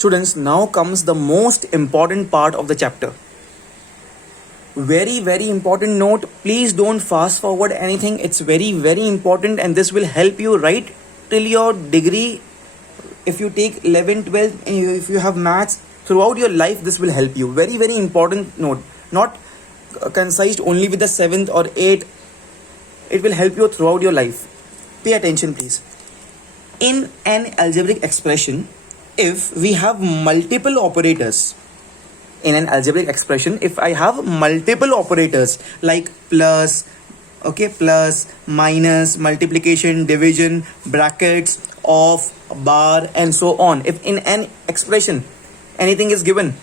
Students, now comes the most important part of the chapter. Very important note. Please don't fast forward anything. It's very important, and this will help you right till your degree. If you take 11, 12, if you have maths throughout your life, this will help you. Very important note. Not concised only with the 7th or 8th. It will help you throughout your life. Pay attention, please. In an algebraic expression, if we have multiple operators, in an algebraic expression, if I have multiple operators like plus, plus, minus, multiplication, division, brackets, off, bar, and so on. If in an expression anything is given,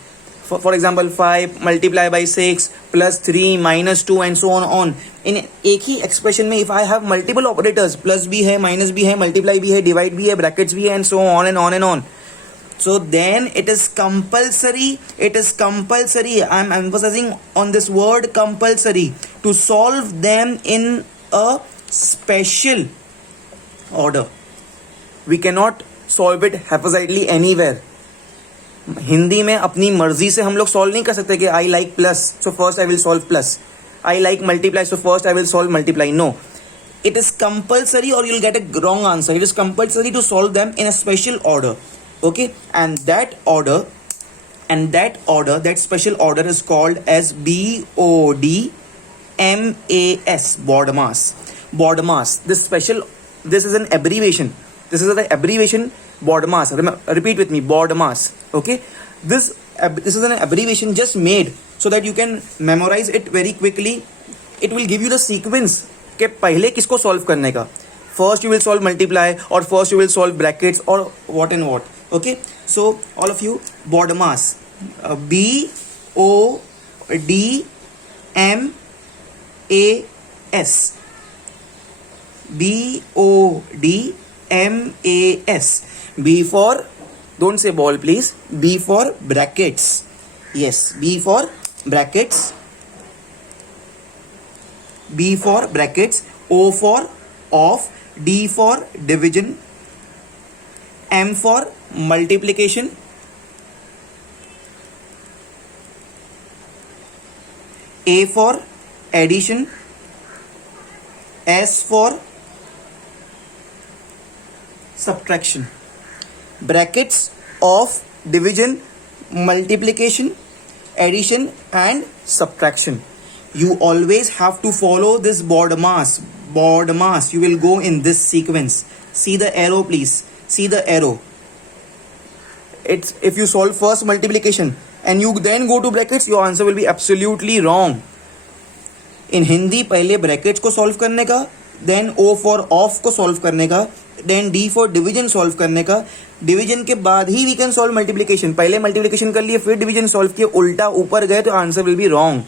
for example 5 multiply by 6 plus 3 minus 2 and so on. In एक ही expression में if I have multiple operators, plus भी है, minus भी है, multiply भी है, divide भी है, brackets भी है, and so on and on. So then it is compulsory, I am emphasizing on this word compulsory, to solve them in a special order. We cannot solve it haphazardly anywhere. Hindi में अपनी मर्जी से हम लोग solve नहीं कर सकते कि I like plus, so first I will solve plus. I like multiply, so first I will solve multiply. No. It is compulsory or you'll get a wrong answer. It is compulsory to solve them in a special order. Okay, and that special order is called as BODMAS, BODMAS. This is an abbreviation. This is the abbreviation BODMAS. Repeat with me, BODMAS. Okay, this is an abbreviation just made so that you can memorize it very quickly. It will give you the sequence कि पहले किसको solve करने का. First you will solve multiply, or first you will solve brackets, or what and what. Okay, so all of you, BODMAS, BODMAS. B for, don't say ball please, B for brackets. Yes, B for brackets, O for off, D for division, M for multiplication, A for addition, S for subtraction. Brackets of division, multiplication, addition and subtraction. You always have to follow this BODMAS. You will go in this sequence. See the arrow, please. See the arrow. It's if you solve first multiplication and you then go to brackets, your answer will be absolutely wrong. In Hindi पहले brackets को solve करने का, then O for off को solve करने का, then D for division solve करने का. Division के बाद ही we can solve multiplication. पहले multiplication कर लिए, फिर division solve किए, उल्टा ऊपर गए तो answer will be wrong.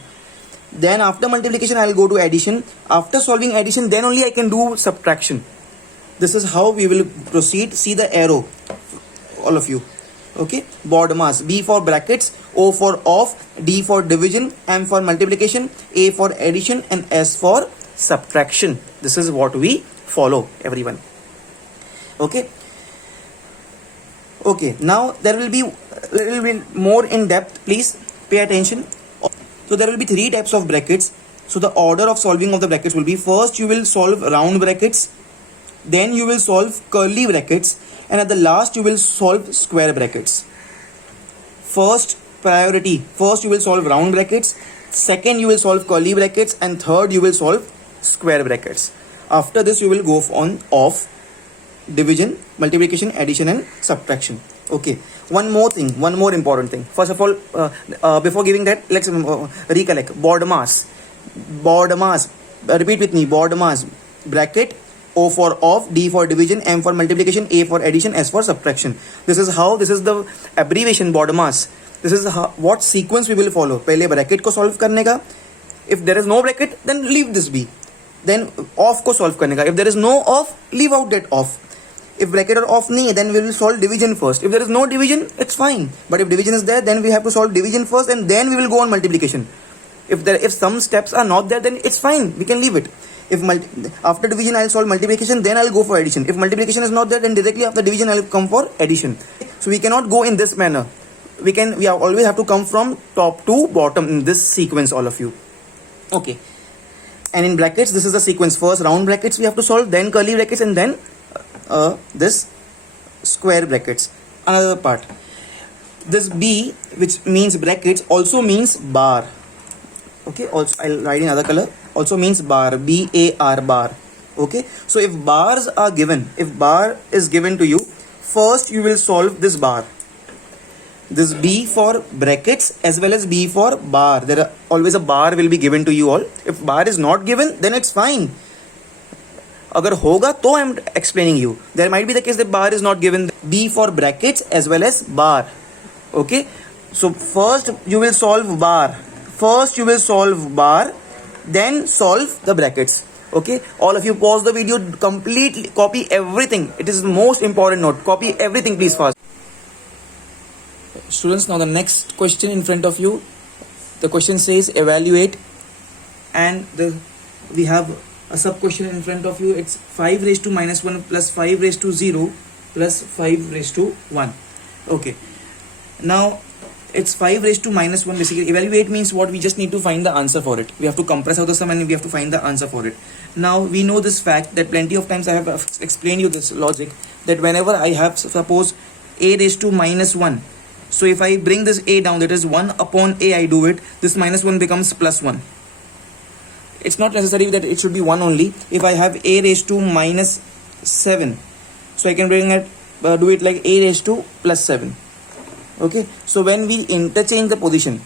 Then after multiplication I will go to addition. After solving addition, then only I can do subtraction. This is how we will proceed. See the arrow, all of you. Okay, BODMAS. B for brackets, O for off, D for division, M for multiplication, A for addition and S for subtraction. This is what we follow, everyone. Okay, now there will be a little bit more in depth. Please pay attention. So there will be 3 types of brackets. So the order of solving of the brackets will be, first you will solve round brackets, then you will solve curly brackets, and at the last you will solve square brackets. First priority, first you will solve round brackets, second you will solve curly brackets, and third you will solve square brackets. After this you will go on off, division, multiplication, addition and subtraction. Okay, one more important thing. First of all, before giving that, let's recollect. BODMAS. Repeat with me. BODMAS. Bracket, O for off, D for division, M for multiplication, A for addition, S for subtraction. This is the abbreviation BODMAS. This is what sequence we will follow. पहले bracket को solve करने का. If there is no bracket, then leave this B. Then off को solve करने का. If there is no off, leave out that off. If bracket or off nahi, then we will solve division first. If there is no division, it's fine. But if division is there, then we have to solve division first, and then we will go on multiplication. If some steps are not there, then it's fine. We can leave it. If after division I'll solve multiplication, then I'll go for addition. If multiplication is not there, then directly after division I'll come for addition. So we cannot go in this manner. We always have to come from top to bottom in this sequence, all of you. Okay. And in brackets, this is the sequence. First round brackets we have to solve, then curly brackets, and then this square brackets. Another part. This B, which means brackets, also means bar. Okay, also I'll write in other color. Also means bar. B-A-R, bar. Okay, so if bars are given, if bar is given to you, first you will solve this bar. This B for brackets as well as B for bar. There are always a bar will be given to you all. If bar is not given, then it's fine. Agar hoga, to I'm explaining you. There might be the case that bar is not given. B for brackets as well as bar. Okay. So first you will solve bar. First you will solve bar. Then solve the brackets. Okay. All of you pause the video. Completely copy everything. It is the most important note. Copy everything please fast. Students, now the next question in front of you. The question says evaluate, and we have a sub question in front of you. It's 5 raised to minus 1 plus 5 raised to 0 plus 5 raised to 1. Okay. Now it's 5 raised to minus 1. Basically evaluate means what? We just need to find the answer for it. We have to compress out the sum and we have to find the answer for it. Now we know this fact that plenty of times I have explained you this logic, that whenever I have, suppose, a raised to minus 1. So if I bring this a down, that is 1 upon a, I do it, this minus 1 becomes plus 1. It's not necessary that it should be 1 only. If I have a raised to minus 7, so I can bring it, do it like a raised to plus 7. Okay, so when we interchange the position,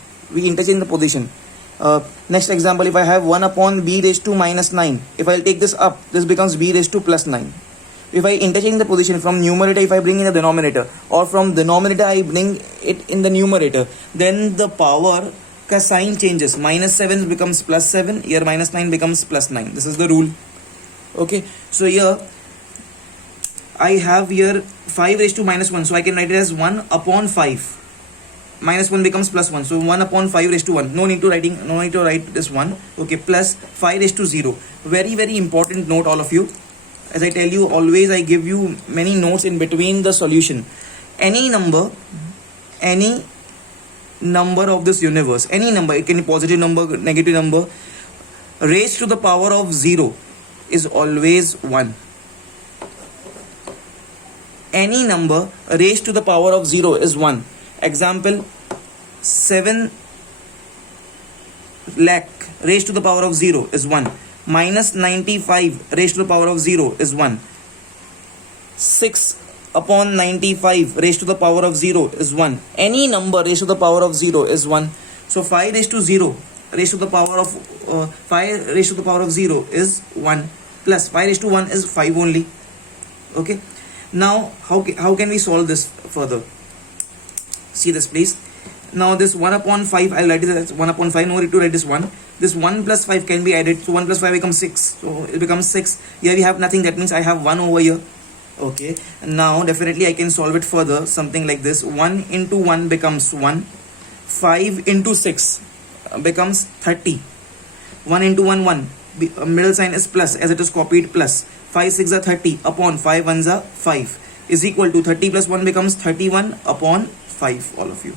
next example, if I have 1 upon b raised to minus 9, if I'll take this up, this becomes b raised to plus 9. If I interchange the position from numerator, if I bring in the denominator, or from denominator I bring it in the numerator, then the power ka sign changes. Minus 7 becomes plus 7, here minus 9 becomes plus 9. This is the rule. Okay, so here I have here 5 raised to minus 1, so I can write it as 1 upon 5. Minus 1 becomes plus 1, so 1 upon 5 raised to 1. No need to write this 1. Okay, plus 5 raised to 0. Very, very important note, all of you. As I tell you, always I give you many notes in between the solution. Any number of this universe, any number, it can be positive number, negative number, raised to the power of 0 is always 1. Any number raised to the power of 0 is 1. Example, 7 lakh raised to the power of 0 is 1. Minus 95 raised to the power of 0 is 1. 6 upon 95 raised to the power of 0 is 1. Any number raised to the power of 0 is 1. So 5 raised to 0 raised to the power of 5 raised to the power of 0 is 1, plus 5 raised to 1 is 5 only. Okay. Now how can we solve this further? See this please. Now this 1 upon 5, I'll write it as 1 upon 5. No need to write this 1. This 1 plus 5 can be added. So 1 plus 5 becomes 6. So it becomes 6. Here we have nothing. That means I have 1 over here. Okay. Now definitely I can solve it further. Something like this. 1 into 1 becomes 1. 5 into 6 becomes 30. 1 into 1, 1. Middle sign is plus as it is copied plus. 5 6 are 30 upon 5 1s are 5 is equal to 30 plus 1 becomes 31 upon 5, all of you.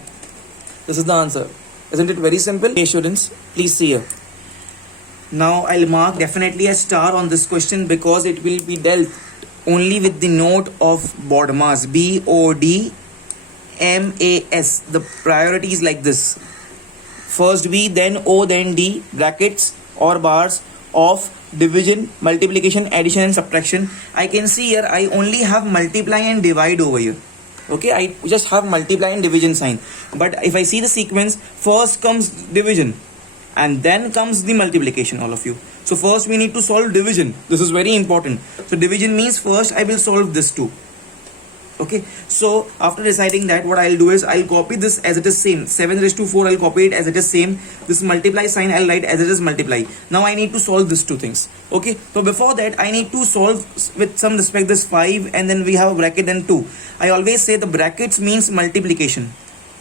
This is the answer. Isn't it very simple? Okay, students, please see here. Now I'll mark definitely a star on this question because it will be dealt only with the note of BODMAS. B-O-D-M-A-S. The priority is like this. First B, then O, then D, brackets or bars of division, multiplication, addition and subtraction. I can see here I only have multiply and divide over here. Okay, I just have multiply and division sign. But if I see the sequence, first comes division and then comes the multiplication, all of you. So first we need to solve division. This is very important. So division means first I will solve this too. Okay, so after deciding that, what I'll do is I'll copy this as it is same. 7 raised to 4, I'll copy it as it is same. This multiply sign I'll write as it is multiply. Now I need to solve these two things. Okay, so before that I need to solve with some respect this 5 and then we have a bracket and 2. I always say the brackets means multiplication.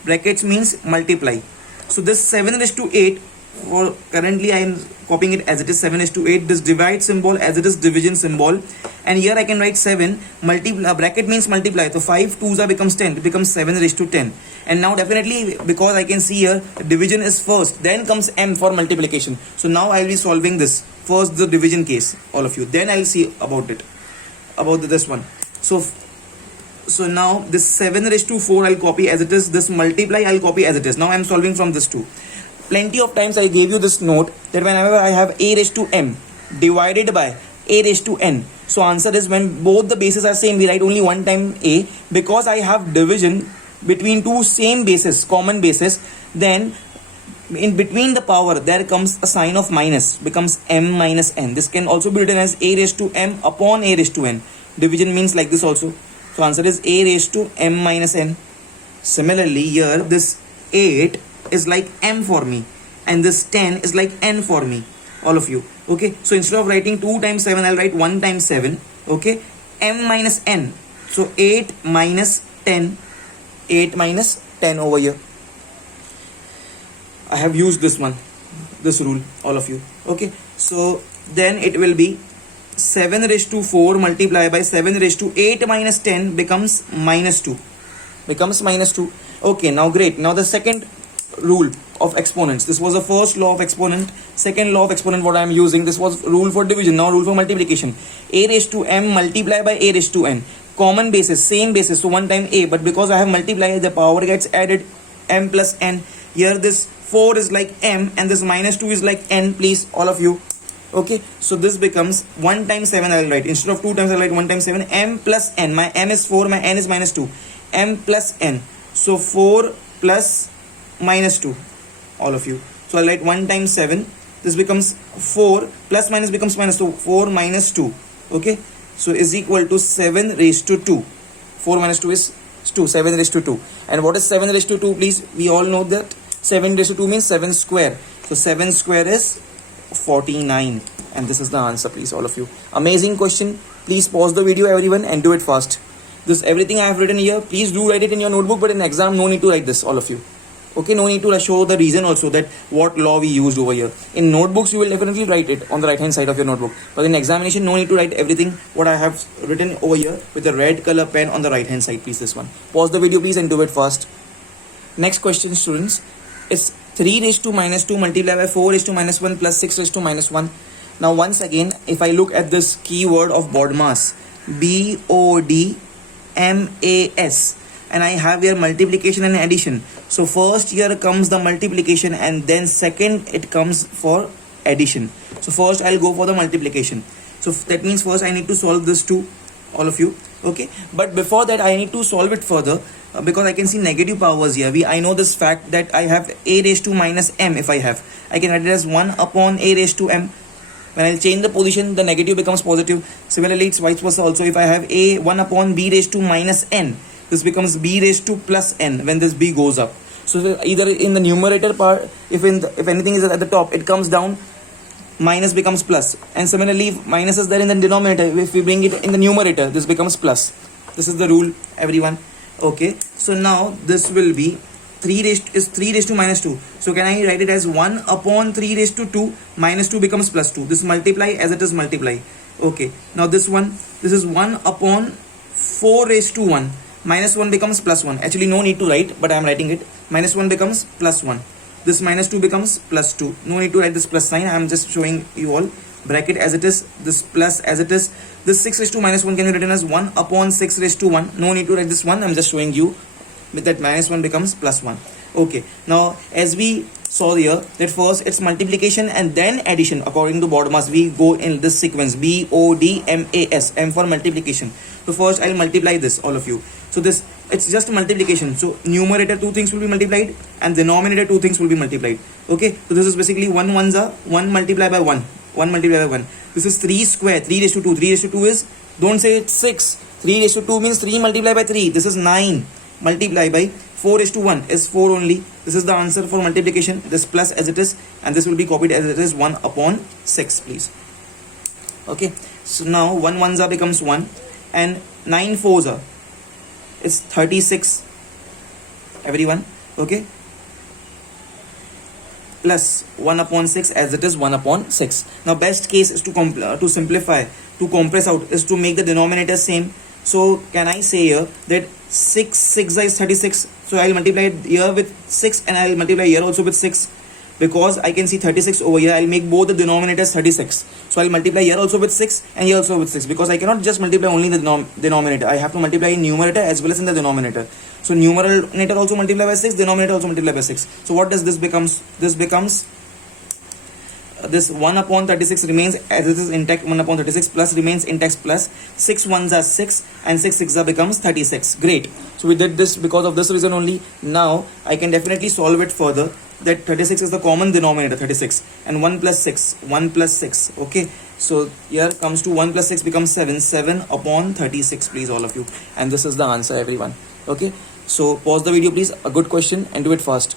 Brackets means multiply. So this 7 raised to 8, for currently I am copying it as it is 7:8, this divide symbol as it is division symbol, and here I can write 7 bracket means multiply, so 5 2s are becomes 10, it becomes 7:10. And now definitely because I can see here division is first, then comes m for multiplication. So now I will be solving this first, the division case, all of you, then I will see about this one. So now this 7:4 I'll copy as it is, this multiply I'll copy as it is. Now I'm solving from this too. Plenty of times I gave you this note that whenever I have a raised to m divided by a raised to n, so answer is when both the bases are same, we write only one time a. Because I have division between two same bases, common bases, then in between the power there comes a sign of minus, becomes m minus n. This can also be written as a raised to m upon a raised to n. Division means like this also. So answer is a raised to m minus n. Similarly here this 8 is like m for me, and this 10 is like n for me, all of you. Okay, so instead of writing 2 times 7 I'll write 1 times 7. Okay, m minus n, so 8 minus 10, 8 minus 10 over here. I have used this rule, all of you. Okay, so then it will be 7:4 multiplied by 7:8 minus 10 becomes minus 2. Okay, now great. Now the second rule of exponents. This was the first law of exponent. Second law of exponent what I am using. This was rule for division. Now rule for multiplication. A raised to m multiplied by a raised to n. Common basis, same basis. So one time a, but because I have multiplied, the power gets added, m plus n. Here this 4 is like m and this minus 2 is like n, please, all of you. Okay, so this becomes 1 times 7 I will write. Instead of 2 times I will write 1 times 7. M plus n. My m is 4, my n is minus 2. M plus n. So 4 plus minus 2, all of you. So I will write 1 times 7. This becomes 4 plus minus becomes minus, so 4 minus 2. Okay, so is equal to 7 raised to 2. 4 minus 2 is 2, 7 raised to 2. And what is 7 raised to 2, please? We all know that 7 raised to 2 means 7 square. So 7 square is 49, and this is the answer, please, all of you. Amazing question. Please pause the video, everyone, and do it fast. This everything I have written here, please do write it in your notebook, but in exam no need to write this, all of you. Okay, no need to show the reason also, that what law we used over here. In notebooks you will definitely write it on the right hand side of your notebook, but in examination no need to write everything what I have written over here with the red color pen on the right hand side, please. This one, pause the video please and do it fast. Next question, students, is 3 raised to minus 2 multiplied by 4 raised to minus 1 plus 6 raised to minus 1. Now once again, if I look at this keyword of BODMAS, BODMAS, and I have here multiplication and addition. So first here comes the multiplication, and then second it comes for addition. So first I'll go for the multiplication. So that means first I need to solve this too, all of you. Okay, but before that I need to solve it further, because I can see negative powers here. I know this fact that I have a raised to minus m. If I can write it as 1 upon a raised to m. When I'll change the position, the negative becomes positive. Similarly, it's vice versa also. If I have a 1 upon b raised to minus n, this becomes b raised to plus n when this b goes up. So either in the numerator part, if anything is at the top, it comes down, minus becomes plus. And similarly, if minus is there in the denominator, if we bring it in the numerator, this becomes plus. This is the rule, everyone. Okay, so now this will be 3 raised to minus 2. So can I write it as 1 upon 3 raised to 2 minus 2 becomes plus 2. This multiply as it is multiply. Okay, now this is 1 upon 4 raised to 1 minus 1 becomes plus 1. Actually no need to write, but I am writing it. Minus 1 becomes plus 1. This minus 2 becomes plus 2. No need to write this plus sign. I am just showing you all. Bracket as it is, this plus as it is. This 6 raised to minus 1 can be written as 1 upon 6 raised to 1. No need to write this 1. I am just showing you with that minus 1 becomes plus 1. Okay, now as we saw here that first it's multiplication and then addition. According to BODMAS, we go in this sequence, BODMAS, M for multiplication. So first I'll multiply this, all of you. So this, it's just multiplication. So numerator 2 things will be multiplied and denominator 2 things will be multiplied. Okay, so this is basically 1 ones are 1 multiplied by 1. 1 multiplied by 1. This is 3 square, 3 raised to 2. 3 raised to 2 is, don't say it's 6. 3 raised to 2 means 3 multiplied by 3. This is 9 multiplied by 4 raised to 1 is 4 only. This is the answer for multiplication. This plus as it is, and this will be copied as it is 1 upon 6, please. Okay, so now 1 ones are becomes 1 and 9 fours are, it's 36, everyone. Okay, plus 1 upon 6 as it is 1 upon 6. Now best case is to simplify, to compress out, is to make the denominator same. So can I say here that 6 is 36, so I'll multiply here with 6 and I'll multiply here also with 6, because I can see 36 over here. I'll make both the denominators 36, so I'll multiply here also with 6 and here also with 6, because I cannot just multiply only the denominator. I have to multiply in numerator as well as in the denominator. So numerator also multiply by 6, denominator also multiply by 6. So what does this becomes? This becomes this 1 upon 36 remains as it is intact, 1 upon 36 plus remains intact, plus 6 ones are 6 and 6 6 becomes 36. Great. So we did this because of this reason only. Now I can definitely solve it further, that 36 is the common denominator, 36, and 1 plus 6, okay. So here comes to 1 plus 6 becomes 7 upon 36, please all of you, and this is the answer, everyone. Okay, so pause the video please, a good question, and do it fast.